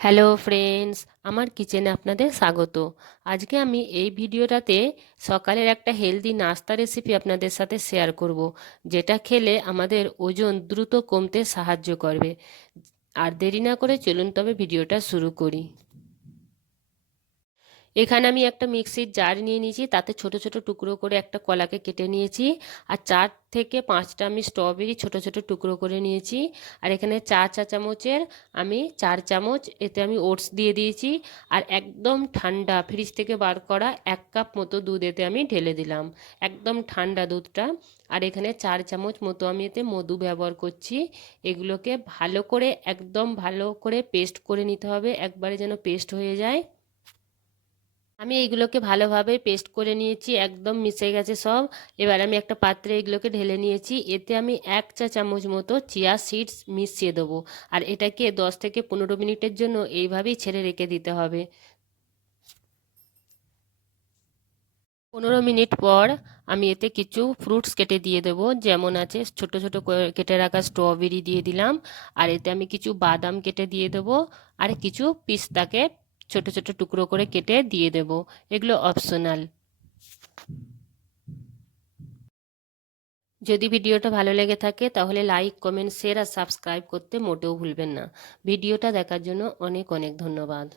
Hello friends, আমার কিচেনে আপনাদের স্বাগত। আজকে আমি এই ভিডিওটাতে সকালের একটা হেলদি নাস্তা রেসিপি আপনাদের সাথে শেয়ার করব, যেটা খেলে আমাদের ওজন দ্রুত কমতে সাহায্য করবে। আর দেরি না করে চলুন তবে ভিডিওটা শুরু করি। এখানে আমি একটা মিক্সির জার নিয়ে নিয়েছি, তাতে ছোট ছোট টুকরো করে একটা কলাকে কেটে নিয়েছি। আর 4 থেকে 5টা আমি স্ট্রবেরি ছোট ছোট টুকরো করে নিয়েছি। আর এখানে 4 চা চামচের আমি 4 চামচ এতে আমি ওটস দিয়ে দিয়েছি। আর একদম ঠান্ডা ফ্রিজ থেকে বার করা 1 কাপ মতো দুধ এতে আমি ঢেলে দিলাম, একদম ঠান্ডা দুধটা। আর এখানে 4 চামচ মতো আমি এতে মধু ব্যবহার করছি। এগুলোকে ভালো করে একদম ভালো করে পেস্ট করে নিতে হবে, একবারে যেন পেস্ট হয়ে যায়। আমি এইগুলোকে ভালোভাবে পেস্ট করে নিয়েছি, একদম মিশে গেছে সব। এবার আমি একটা পাত্রে এগুলোকে ঢেলে নিয়েছি। এতে আমি 1 চা চামচ মতো চিয়া সিডস মিশিয়ে দেবো। আর এটাকে 10 থেকে 15 মিনিটের জন্য এইভাবেই ছেড়ে রেখে দিতে হবে। 15 মিনিট পর আমি এতে কিছু ফ্রুটস কেটে দিয়ে দেবো, যেমন আছে ছোট ছোট করে কেটে রাখা স্ট্রবেরি দিয়ে দিলাম। আর এতে আমি কিছু বাদাম কেটে দিয়ে দেবো। আর কিছু পিস্তাকে ছোট ছোট টুকরো করে কেটে দিয়ে দেবো। এগুলো অপশনাল। যদি ভিডিওটা ভালো লেগে থাকে তাহলে লাইক, কমেন্ট, শেয়ার আর সাবস্ক্রাইব করতে মোটেও ভুলবেন না। ভিডিওটা দেখার জন্য অনেক অনেক ধন্যবাদ।